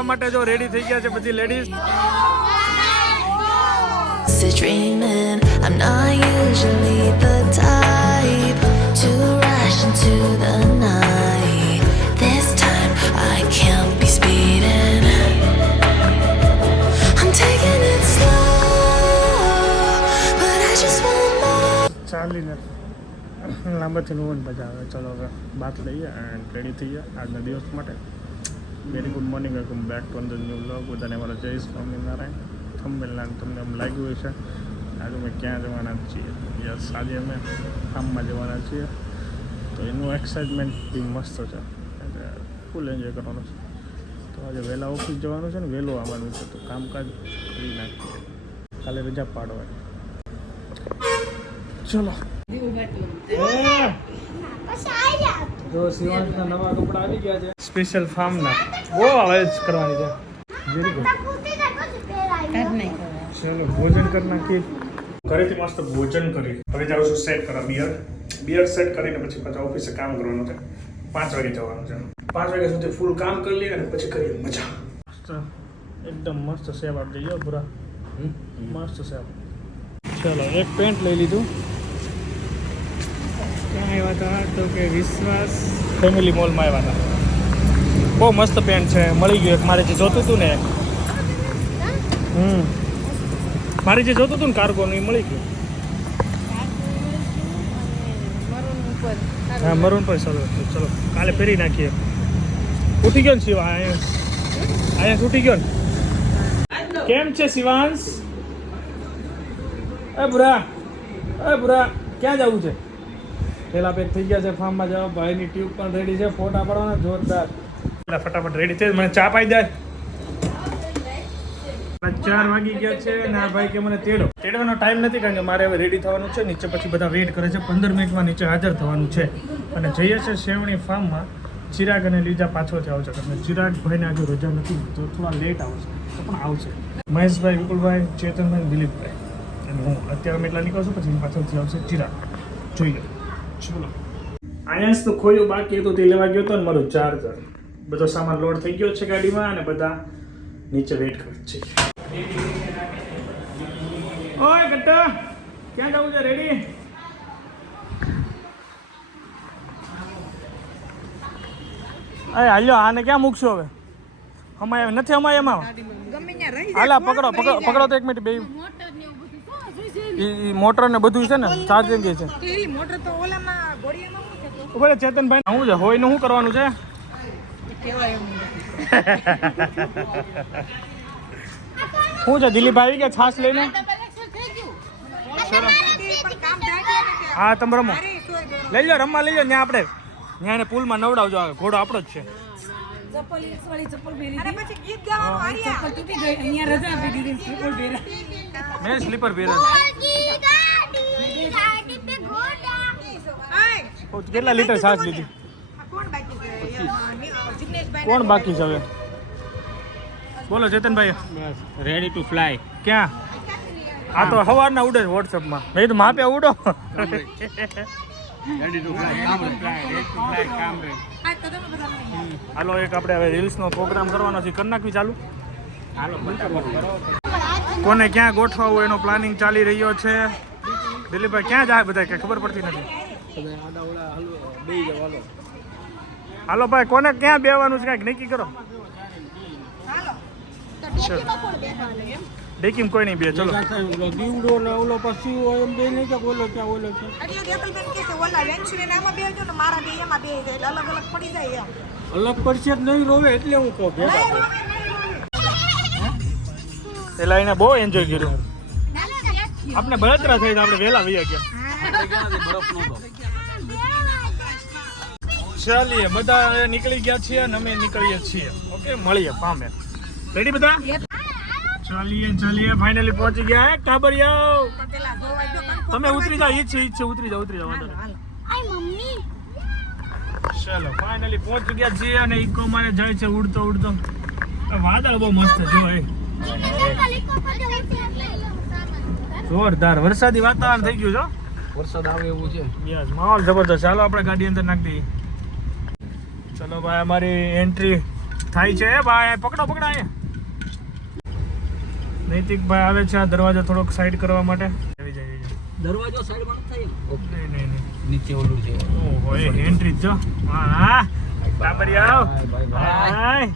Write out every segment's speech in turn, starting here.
જવા માટે જો રેડી થઈ ગયા છે બધી ladies. Dreaming, I'm not usually the type to rush into the night. This time I can't be speeding. I'm taking it slow, but I just want more. ચાલીને લાંબાથી નું મજા આવે. ચલો હવે બાત લઈએ એન્ડ રેડી થઈ ગયા આજના દિવસ માટે. Very good morning, welcome back to another new vlog. બધાને મારો જય સ્વામિનારાયણ. થંબનેલના તમને એમ લાગ્યું હોય છે આજે અમે ક્યાં જવાના છીએ. યસ, આજે અમે ફાર્મમાં જવાના છીએ. તો એનું એક્સાઇટમેન્ટ બી મસ્ત છે, એટલે ફૂલ એન્જોય કરવાનું છે. તો આજે વહેલા ઓફિસ જવાનું છે ને વહેલું આવવાનું છે, તો કામકાજ કરી નાખીએ. કાલે રજા પાડવાની. ચલો. જો શિવાંશના નવા કપડા આવી ગયા છે સ્પેશિયલ ફાર્મના. બહુ અવેજ કરવાની છે. Very good. ચલો ભોજન કરી નાખીએ. ઘરેથી મસ્ત ભોજન કરી હવે જાઉં છું સેટ કરવા બિયર સેટ કરીને પછી પાછા ઓફિસે કામ કરવાનું છે. 5 વાગે જવાનું છે. 5 વાગ્યા સુધી ફૂલ કામ કરી લઈએ અને પછી કરીએ મજા. એકદમ મસ્ત સેવ આપી દઈએ પૂરા. મસ્ત સેવ. ચલો એક પેન્ટ લઈ લીધું. ક્યાં આવ્યા હતા તો કે વિશ્વાસ ફેમિલી મોલમાં આવ્યા હતા. બહુ મસ્ત પેન્ટ છે, મળી ગયું એક. મારે જે જોતું હતું ને મારે જે જોતું હતું ને કાર્ગોનું એ મળી ગયું. હા મરૂન પર. ચલો કાલે પહેરી નાખીએ. ઉઠી ગયો ને શિવા? અહીંયા ઉઠી ગયો ને? કેમ છે શિવાંશ? એ બુરા ક્યાં જવું છે? પેલા પેક થઈ ગયા છે ફાર્મમાં જવા. ભાઈની ટ્યુબ પણ રેડી છે, ફોટા પાડવાના જોરદાર. એટલે ફટાફટ રેડી થઈ. મને ચા પાઈ દે. 4 વાગી ગયા છે ને આ ભાઈ કે મને તેડવાનો ટાઈમ નથી, કારણ કે મારે હવે રેડી થવાનું છે. નીચે પછી બધા વેઇટ કરે છે. 15 મિનિટમાં નીચે હાજર થવાનું છે. અને જઈએ છે સેવણી ફાર્મમાં. ચિરાગ અને લીજા પાછળથી આવશે, કારણ ચિરાગ ભાઈને આજે રજા નથી તો થોડા લેટ આવશે, તો પણ આવશે. મહેશભાઈ, વિપુલભાઈ, ચેતનભાઈ, દિલીપભાઈ અને હું અત્યારે અમે એટલા નીકળશું. પછી પાછળથી આવશે ચિરાગ. જોઈએ. ચલો અહીંયા તો ખોયું બાકી હતું તે લેવા ગયો હતો ને મારું ચાર્જર. બધો સામાન લોડ થઈ ગયો છે ગાડીમાં અને બધા નીચે વેઇટ કરે છે. ઓય ગટ્ટા, ક્યાં જવું છે? રેડી? અરે હાલ્યો, આને ક્યાં મૂકશો હવે? અમાય નથી, અમાય એમાં હાલા પકડો તો 1 મિનિટ. બે મોટર ને બધું છે ને ચાર્જિંગ છે. ઉભા ચેતનભાઈ શું છે? હોય ને શું કરવાનું છે? શું છે દિલીપભાઈ કે છાસ લઈને? હા તમે રમો, લઈ લો રમવા લઈ લો. ત્યાં આપણે ત્યાં એને પુલમાં નવડાવજો. ઘોડો આપણો જ છે. મેં સ્લીપર પહેર્યા. કેટલા લીટર છાસ લીધી? કોણ બાકી છે હવે? બોલો ચેતનભાઈ. Ready to fly. ક્યાં? આ તો સવારના ઉડે છે વોટ્સઅપમાં. મેં તો માપે ઉડો. Ready to fly. કામરેજ. હાલો એક આપણે હવે રીલ્સનો પ્રોગ્રામ કરવાનો છે. કરી નાખવી ચાલુ? હાલો ફટાફટ કરો. કોને ક્યાં ગોઠવાવું એનો પ્લાનિંગ ચાલી રહ્યો છે. દિલીપભાઈ ક્યાં જાય બધા કઈ ખબર પડતી નથી. હાલો ભાઈ, કોને ક્યાં બેવાનું છે કાંઈક નક્કી કરો. ડેકીમ કોઈ નહીં બે. ચલો દીવડો ને ઓલો પછી એમ બે નહીં કે ઓલો ક્યાં ઓલો છે. અલગ પડશે જ નહીં રોવે એટલે હું કહું. પેલા એને બહુ એન્જોય કર્યું. આપણે બળતરા થઈ આપણે વહેલા વહી ગયા. ચાલીએ બધા નીકળી ગયા છીએ અને અમે નીકળીએ છીએ. ઓકે, મળીએ ફાર્મે. રેડી બધા? ચાલીએ ફાઇનલી પહોંચી ગયા. હે કાબરિયાઓ, તમે ઉતરી જાઓ. ઈ છે ઉતરી જાઓ વાંધો નહીં. ચાલો ફાઇનલી પહોંચી ગયા છીએ અને ઇકો મારે જાય છે ઉડતો. વાદળ બહુ મસ્ત છે. જો જોરદાર વરસાદી વાતાવરણ થઈ ગયું છે. વરસાદ આવે એવું છે. યસ, માહોલ જબરદસ્ત. ચાલો આપણે ગાડી અંદર નાખી દઈએ. ચલો ભાઈ, અમારી એન્ટ્રી થાય છે ભાઈ, પકડો પકડો અહીંયા. નૈતિકભાઈ આવે છે આ દરવાજો થોડોક સાઈડ કરવા માટે. આવી જાય, આવી જાય. દરવાજો સાઈડમાં નથી થાય. નહીં નહીં નહીં. નીચે ઓલું છે. ઓહો એ એન્ટ્રી જો. હા ટાબરિયા ભાઈ હાય.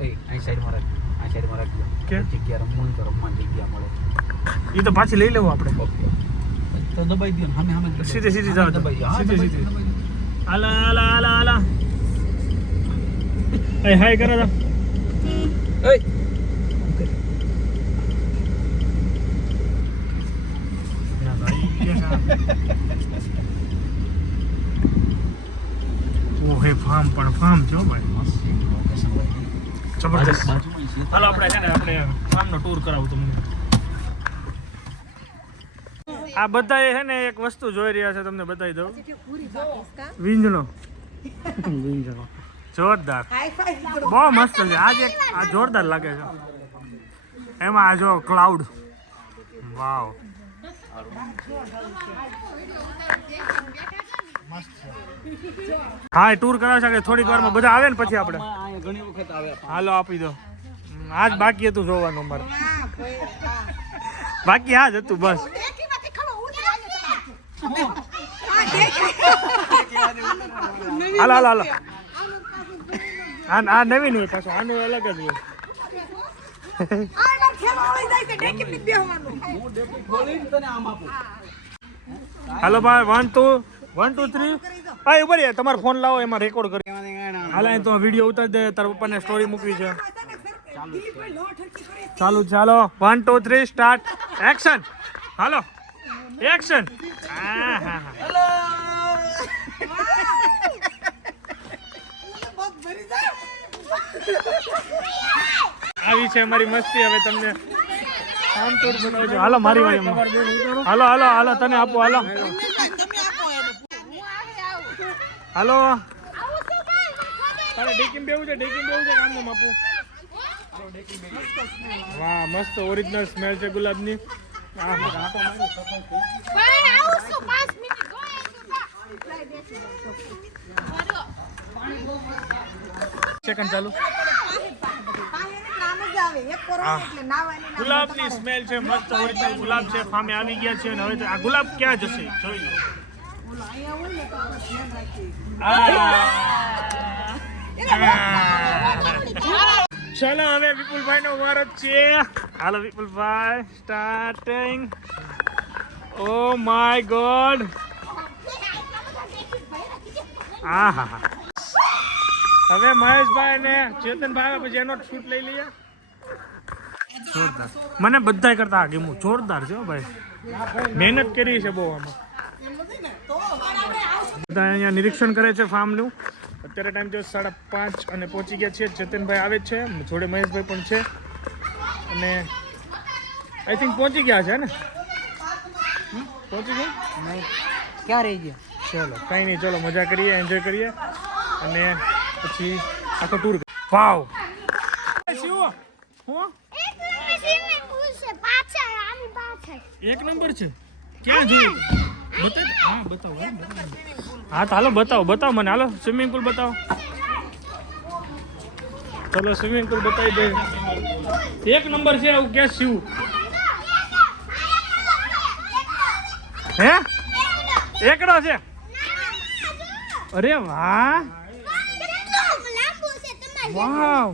એ આ સાઈડમાં રાખ. આ સાઈડમાં રાખજો. કે? જગ્યા રમવાની તો રમવા જગ્યા મળે. એ તો પાછી લઈ લેવું આપણે. ઓકે. તો દબાઈ દો ને. સામે સામે જ દબાઈ દો. સીધી સીધી જાઓ તો. દબાઈ દો. હા, સીધી દબાઈ દો, સીધી. દબાઈ દો. હાલા હાલા હાલા હાલા. હાય હાય કરો તો. એય. ઓહે ફાર્મ પણ ફાર્મ છો ભાઈ, મસ્ત લોકેશન ભાઈ. જબરદસ્ત. બાજુમાં છે. હાલો આપણે છે ને આપણે ફાર્મનો ટૂર કરાવું તમને. આ બધા છે ને એક વસ્તુ જોઈ રહ્યા છે, તમને બતાવી દઉં. વીંજણો જોરદાર, બહુ મસ્ત છે. આ જોરદાર લાગે છે. એમાં આ જો ક્લાઉડ, વાવ હા ટૂર કરાવશે કે થોડીક વારમાં બધા આવે ને પછી આપણે. અહીંયા ઘણી વખત આવે. હાલો આપી દો. આજ બાકી હતું જોવાનું અમારે, બાકી આ જ હતું બસ. હાલો હાલો હાલો. આ નવીન હોય પાછું, આનું અલગ જ હોય. હાલો ભાઈ 1 2 3. હા ઉભા રહ્યા, તમારો ફોન લાવો, એમાં રેકોર્ડ કરી. હાલ અહીં તો વિડીયો ઉતારી દે, તારા પપ્પાને સ્ટોરી મૂકવી છે. ચાલુ ચાલો 1 2 3 સ્ટાર્ટ એક્શન. હાલો એક્શન. હા હા હા. આવી છે અમારી મસ્તી. હવે તમને આમ ટૂર બનાવજો. હાલો મારી વાળી. હાલો હાલો હાલો તને આપો. હાલો હાલો. તારે ડેકીમ બેવું છે, ડેકીમ બેવું છે, કામમાં આપું. વાહ મસ્ત ઓરિજિનલ સ્મેલ છે ગુલાબની. સેકન્ડ ચાલુ. ગુલાબની સ્મેલ છે, મસ્ત ઓરિજિનલ ગુલાબ છે. ફામે આવી ગયા છે અને હવે આ ગુલાબ ક્યાં જશે જોઈ લો. ચાલો હવે વિપુલભાઈ નો વાર જ છે. હાલો વિપુલભાઈ સ્ટાર્ટિંગ. Oh my God. હા હા હા. હવે મહેશભાઈ ને ચેતનભાઈ આવે પછી એનો શૂટ લઈ લઈએ. જોરદાર. મને બધા કરતા આ ગેમો જોરદાર છે ભાઈ. મહેનત કરી છે બહુ આમાં. બધા અહીંયા નિરીક્ષણ કરે છે ફાર્મનું. અત્યારે ટાઈમ જો 5:30 અને પહોંચી ગયા છે. ચેતનભાઈ આવે છે, જોડે મહેશભાઈ પણ છે અને આઈ થિંક પહોંચી ગયા છે ને. પહોંચી ગયા ક્યાં રહી ગયા? ચલો કંઈ નહીં, ચલો મજા કરીએ, એન્જોય કરીએ અને પછી આખો ટૂર. વાવ એક નંબર છે. ક્યાં જોઈએ? બતાવ. હા બતાવો. હા તો હાલો બતાવો બતાવો મને. હાલો સ્વિમિંગ પુલ બતાવો. ચલો સ્વિમિંગ પુલ બતાવી દે. એક નંબર છે. આવું કે શિવ હે એકડો છે. અરે વાહ વાવ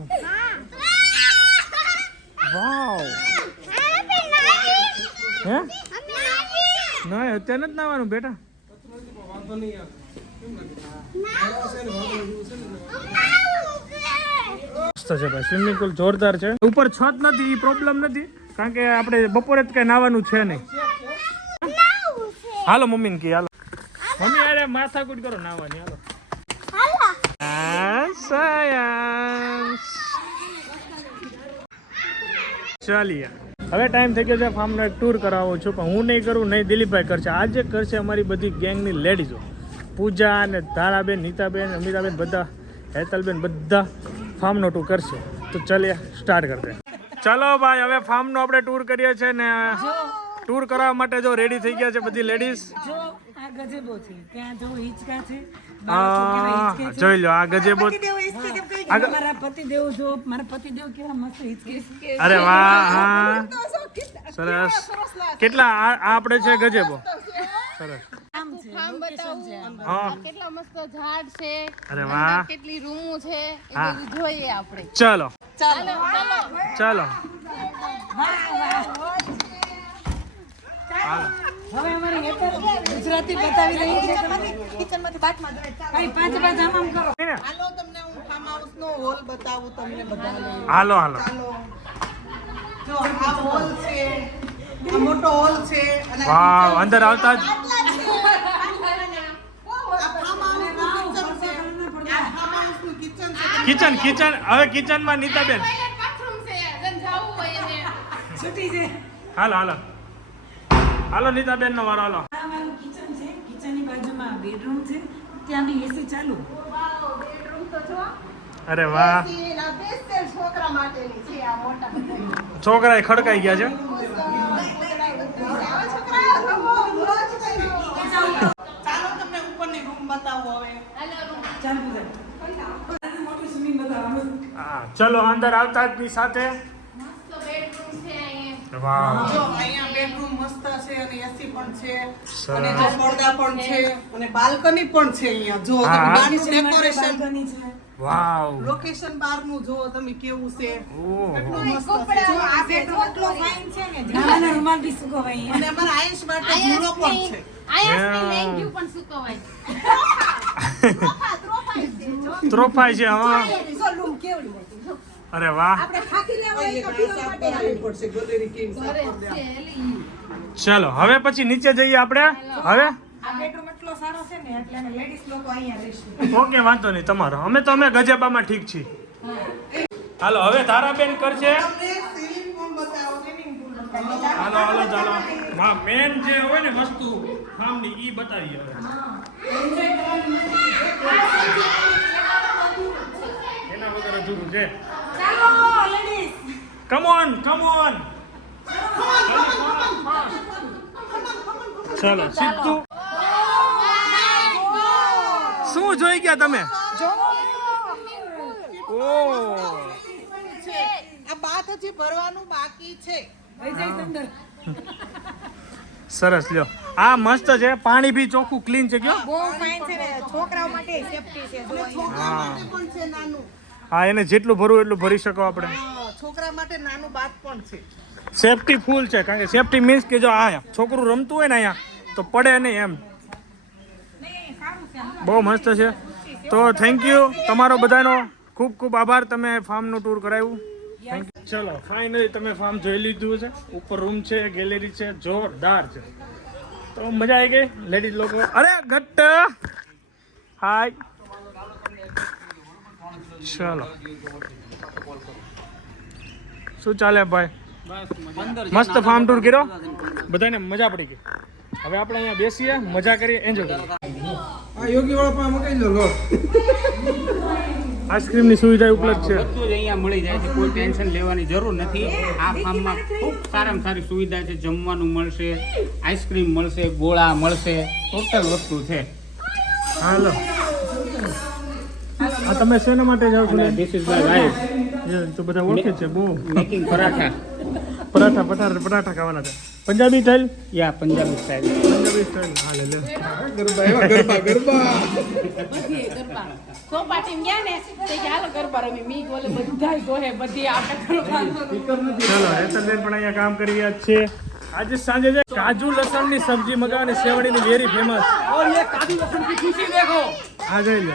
વાવ. હે ના અત્યારે નથી નાવાનું બેટા. મસ્ત છે ભાઈ, સ્વિમિંગ પુલ જોરદાર છે. ઉપર છત નથી એ પ્રોબ્લેમ નથી, કારણ કે આપણે બપોરે જ કઈ નાવાનું છે નહીં. હાલો મમ્મીને કી હાલો. મમ્મી અરે માથાકૂટ કરો નાવાની. હાલો ચાલીએ. હવે ટાઈમ થઈ ગયો છે ફાર્મનો એક ટૂર કરાવો છું, પણ હું નહીં કરું, નહીં દિલીપભાઈ કરશે. આજે કરશે અમારી બધી ગેંગની લેડીઝો. પૂજા અને ધારાબેન, નીતાબેન, અમિતાબેન, બધા હેતલબેન, બધા ફાર્મનો ટૂર કરશે. તો ચાલીએ સ્ટાર્ટ કરते. ચાલો ભાઈ હવે ફાર્મનો આપણે ટૂર કરીએ છીએ ને ટૂર કરાવવા માટે જો રેડી થઈ ગયા છે બધી લેડીઝ. જો આ ગજેબો છે, ત્યાં જો હિંચકા છે, જોઈ લો આ ગજેબો. મારા પતિદેવ જો, મારા પતિદેવ કેવા મસ્ત હિંચકે છે. અરે વાહ, હા સરસ. કેટલા આ આપણે છે ગજેબો. સરસ. આમ છે, location છે આમ. હા કેટલા મસ્ત ઝાડ છે, અરે વાહ. કેટલી રૂમો છે, એ હા. બધું જોઈએ આપણે. ચલો ચાલો ચાલો. ચલો હવે અમારે હેતર ગુજરાતી બતાવી રહી છે. કિચનમાંથી બાટમાં જાય. કઈ પાંચ આમ આમ કરો. હાલો તમને હું ફાર્મ હાઉસ નો હોલ બતાવું તમને બધાને. હાલો હાલો. ચાલો જો આ હોલ છે, આ મોટો હોલ છે અને વાવ, અંદર આવતા જ આ ફાર્મ હાઉસ નું કિચન છે. આ ફાર્મ હાઉસ નું કિચન છે. કિચન. હવે કિચનમાં નીતાબેન. બાથરૂમ છે, જેને જાવું હોય એને. છૂટી છે. હાલો હાલો હાલો નીતાબેન નો વારો. હાલો. આ અમારું કિચન છે. કિચનની બાજુમાં બેડરૂમ છે, ત્યાં બી એસી ચાલુ. બેડરૂમ તો જો. અરે વાહ, સ્પેશિયલ છોકરા માટેની છે આ મોટા બધા. છોકરા ખડકાઈ ગયા છે. ચાલો તમને ઉપરની રૂમ બતાવો હવે. ચાલુ છે. મોટી સ્વિમિંગ બતાવવાનું. હા ચલો અંદર આવતા જ ની સાથે. મસ્ત બેડરૂમ છે અહીંયા. વાવ. જો અહીંયા બેડરૂમ મસ્ત છે અને એસી પણ છે સરસ. અને જો પડદા પણ છે અને બાલ્કની પણ છે અહીંયા. જો હા. તમે બહારનું ડેકોરેશન, બાલ્કની છે. વાવ. લોકેશન બહારનું જો તમે કેવું છે. ઓહો. કેટલું મસ્ત છે. કપડાં જો આ છે, બેડરૂમ એટલો ફાઇન છે ને. નાના રૂમાલ બી સુકવાય અને અમારા આયુષ માટે ઝૂલો પણ છે. આયાસની લેંગ્યુ પણ સુકવાય. ત્રોફાઈ છે. હા અરે વાહ. પડશે ગલેરી કેવી ઘરે છે એલી. ચલો હવે પછી નીચે જઈએ આપણે. હવે આ બેડરૂમ એટલો સારો છે ને એટલે અમે લેડીઝ લોકો અહીંયા રહીશું. ઓકે વાંધો નહીં તમારો. અમે ગજેબામાં ઠીક છીએ. હાલો હવે ધારાબેન કરશે. સ્વિમિંગ પૂલ બતાવો. સ્વિમિંગ પૂલ બતાવો. હાલો હાલો ચાલો. હા મેન જે હોય ને વસ્તુ ફાર્મની ઈ બતાવીએ હવે. એના વગર અધૂરું છે. ચાલો લેડીઝ. કમ ઓન ચલો સીધું. શું જોઈ ગયા તમે? ઓહ છે. આ બાથ હજી ભરવાનું બાકી છે. વહી જાય અંદર. સરસ લ્યો. આ મસ્ત છે. પાણી બી ચોખ્ખું ક્લીન છે. કયો બહુ ફાઇન છે ને, છોકરાઓ માટે સેફટી છે. છોકરા માટે પણ છે નાનું. હા એને જેટલું ભરવું એટલું ભરી શકો આપણે. છોકરા માટે નાનું બાથ પણ છે. સેફટી ફૂલ છે. કારણ કે સેફટી મીન્સ કે જો આ છોકરું રમતું હોય ને અહીંયા તો પડે નહીં એમ. બહુ મસ્ત છે. તો થેન્ક યુ તમારો બધાનો ખૂબ ખૂબ આભાર. તમે ફાર્મનું ટૂર કરાવ્યું. Thank you. ચલો ફાઇનલી તમે ફાર્મ જોઈ લીધું છે. ઉપર રૂમ છે, ગેલેરી છે, જોરદાર છે. તો મજા આવી ગઈ લેડીઝ લોકો. અરે ઘટ્ટ હાય. ચલો શું ચાલે ભાઈ? મસ્ત ફાર્મ ટૂર કર્યો. બધાને મજા પડી ગઈ. હવે આપણે અહીંયા બેસીએ, મજા કરીએ, એન્જોય કરીએ. આઈસ્ક્રીમની સુવિધા ઉપલબ્ધ છે. બધું જ અહીંયા મળી જાય છે, કોઈ ટેન્શન લેવાની જરૂર નથી. આ ફાર્મમાં ખૂબ સારામાં સારી સુવિધા છે. જમવાનું મળશે, આઈસ્ક્રીમ મળશે, ગોળા મળશે, ટોટલ વસ્તુ છે. હાલો આ તમે શેના માટે જાઓ છો? અને ધીસ ઇઝ માય વાઇફ તો બધા ઓળખે છે બહુ. મેકિંગ પરાઠા. પરાઠા ખાવાના છે. પંજાબી સ્ટાઇલ. યા પંજાબી સ્ટાઇલ. પંજાબી સ્ટાઇલ. હા લે લે. બધી ગરબા. ચોપાટીમાં ગયા ને તે કે હાલો ગરબા રમી. મી બોલે બધાય જોહે, બધી આપણે ગરબા રમી. ચલો હેતલબેન પણ અહીંયા કામ કરી રહ્યા છે. આજે સાંજે છે કાજુ લસણની સબ્જી મગાવવાની સેવણીની વેરી ફેમસ. ઓર યે કાજુ લસણ કી ખુશી દેખો. આ જોઈ લે.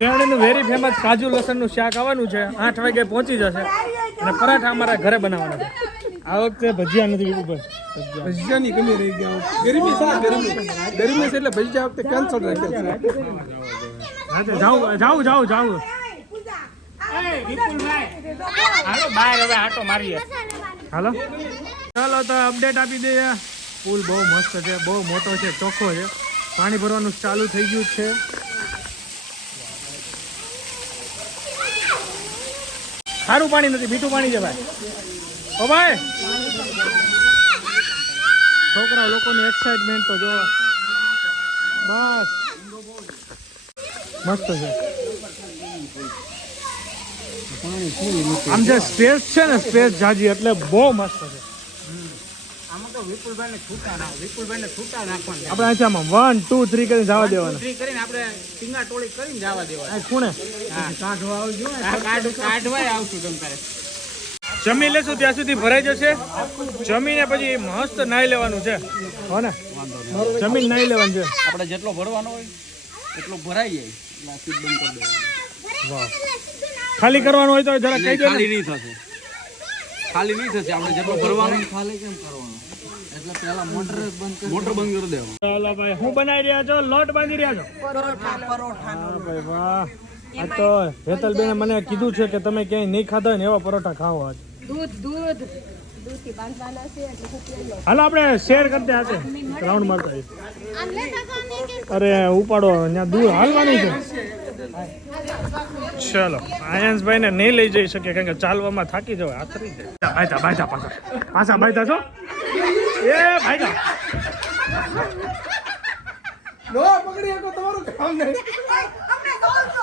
સેવણીનું વેરી ફેમસ કાજુ લસણનું શાક આવવાનું છે. 8 વાગે પહોંચી જશે. અને પરાઠા અમારા ઘરે બનાવવાના છે. આ વખતે ભજીયા નથી ઉપર. ભજીયાની કમી રહી ગયા. ગરમી છે ગરમી છે એટલે ભજીયા વખતે કેન્સલ રાખ્યા છે. જાઉં. હાલો બહાર હવે આટો મારીએ. હાલો ચાલો તો અપડેટ આપી દઈએ. પુલ બહુ મસ્ત છે, બહુ મોટો છે, ચોખ્ખો છે. પાણી ભરવાનું ચાલુ થઈ ગયું છે. ખારું પાણી નથી, મીઠું પાણી છે ભાઈ. ઓ ભાઈ છોકરા લોકોની એક્સાઇટમેન્ટ તો જો બસ મસ્ત છે. આમ જે સ્પેસ છે ને સ્પેસ જાજી એટલે બહુ મસ્ત છે. આમાં તો વિપુલભાઈને છૂટા નાખવાના. આપણે અહીંથી આમાં 1 2 3 કરીને જવા દેવાના. ઉતરી કરીને આપણે ટીંગા ટોળી કરીને જવા દેવાના. આ ખૂણે કાઢવાય આવશું તમ તારે. જમી લેશું ત્યાં સુધી ભરાઈ જશે. જમીને પછી મસ્ત નાઈ લેવાનું છે હો ને. જમીન નાઈ લેવાનું છે. આપણે જેટલો ભરવાનો હોય એટલો ભરાઈ જાય એટલે આ સ્વિચ બંધ કરી દેવાનું. વાહ ખાલી કરવાનું હોય તો જરા કહી દો ને. ખાલી નહીં થશે. ખાલી નહીં થશે. આપણે જેટલો ભરવાનો ખાલી કેમ કરવાનો? એટલે પહેલા મોટર બંધ કરી દેવાનું. ચાલો ભાઈ હું બનાવી રહ્યા છો? લોટ બાંધી રહ્યા છો? પરોઠા હા ભાઈ વાહ. આ તો હેતલબેને મને કીધું છે કે તમે ક્યાંય નહીં ખાધા હોય ને એવા પરોઠા ખાઓ આજ. હાલો આપણે શેર કરતા હશે રાઉન્ડ મારતા આવીએ. અરે ઉપાડો ત્યાં દૂર હાલવાનું છે. ચલો આયન્સભાઈ ને નહીં લઈ જઈ શકે કારણ કે ચાલવામાં થાકી જવાય. આથરી જાય બાયતા પાછા બાયતા છો એ ભાઈતા નો પકડી શકો તમારું કામ નહીં. અમને દોડતો